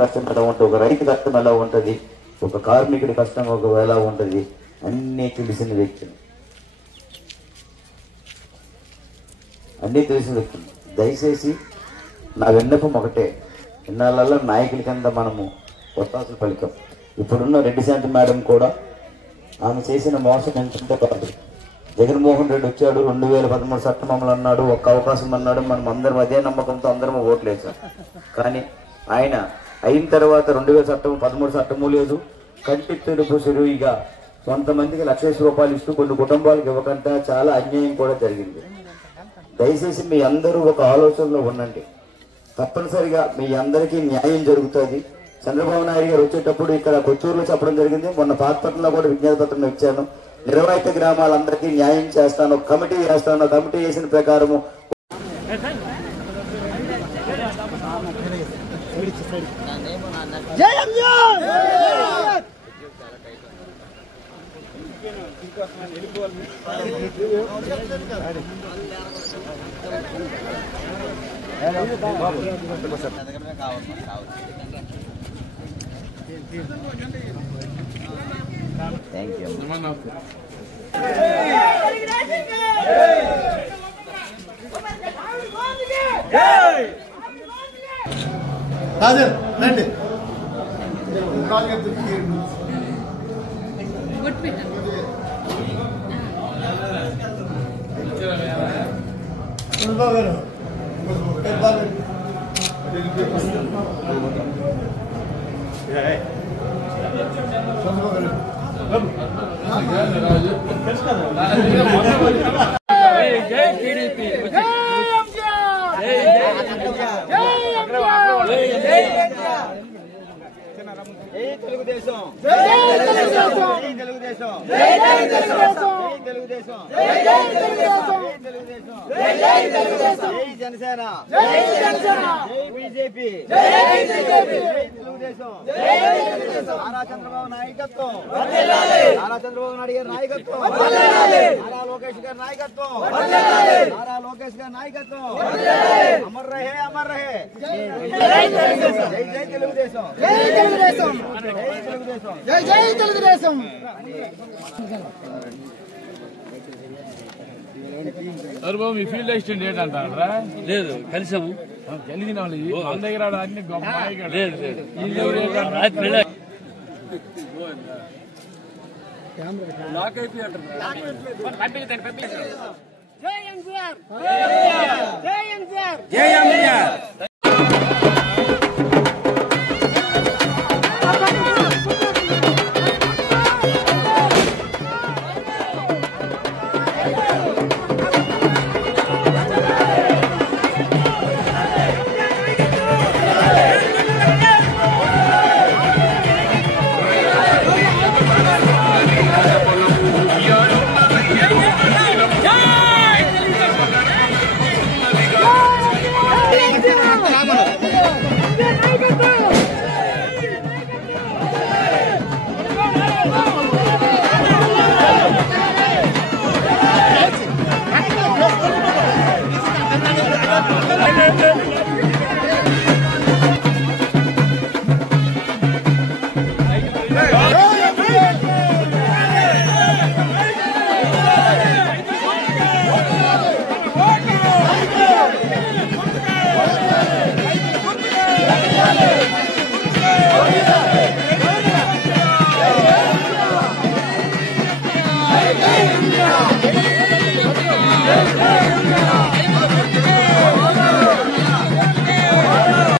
కష్టం ఎలా ఉంటుంది, ఒక రైతు కష్టం ఎలా ఉంటుంది, ఒక కార్మికుడి కష్టం ఎలా ఉంటుంది అన్నీ తెలిసిన వ్యక్తిని, అన్నీ తెలిసిన వ్యక్తిని. దయచేసి నా విన్నపం ఒకటే, ఇన్నాళ్ళ నాయకుల కింద మనము ఒత్తాసులు పలికాం. ఇప్పుడున్న రెడ్డి శాంతి మేడం కూడా ఆమె చేసిన మోసం ఏంటంటే కాదు. జగన్మోహన్ రెడ్డి వచ్చాడు, 2013 చట్టం అమలు అన్నాడు, ఒక్క అవకాశం అన్నాడు, మనం అందరం అదే నమ్మకంతో అందరం ఓట్లు వేసాం. కానీ ఆయన అయిన తర్వాత 2013 చట్టము లేదు, కంటి తెలుపు సురువుగా కొంతమందికి ₹1,00,000 ఇస్తూ కొన్ని కుటుంబాలకు ఇవ్వకుండా చాలా అన్యాయం కూడా జరిగింది. దయచేసి మీ అందరూ ఒక ఆలోచనలో ఉండండి, తప్పనిసరిగా మీ అందరికీ న్యాయం జరుగుతుంది. చంద్రబాబు నాయుడు గారు వచ్చేటప్పుడు ఇక్కడ కొత్తూరులో చెప్పడం జరిగింది, మొన్న పాతపట్నంలో కూడా విజ్ఞాపన పత్రం ఇచ్చాను, నిర్వాహిత గ్రామాలందరికీ న్యాయం చేస్తాను, కమిటీ వేస్తాను, కమిటీ వేసిన ప్రకారము థ్యాంక్ యూ. రండి తెలుగుదేశం జనసేన బీజేపీ తెలుగుదేశం నారా చంద్రబాబు నాయకత్వం, నారా చంద్రబాబు నాయుడు గారి నాయకత్వం, నారా లోకేష్ గారి నాయకత్వం, నారా లోకేష్ గారి నాయకత్వం, అమర్ రహే అమర్ రహే. జై జై తెలుగుదేశం, జై తెలుగుదేశం, జై తెలుగుదేశం, జై జై తెలుగుదేశం. బాబు మీ ఫీల్డ్ అసిస్టెంట్ ఏంటంటారా? లేదు, కలిసాము, కలిగిన వాళ్ళు మన దగ్గర అన్ని గొప్ప లేదు జై ఎన్టీఆర్, జై ఎన్టీఆర్, జై ఎన్టీఆర్.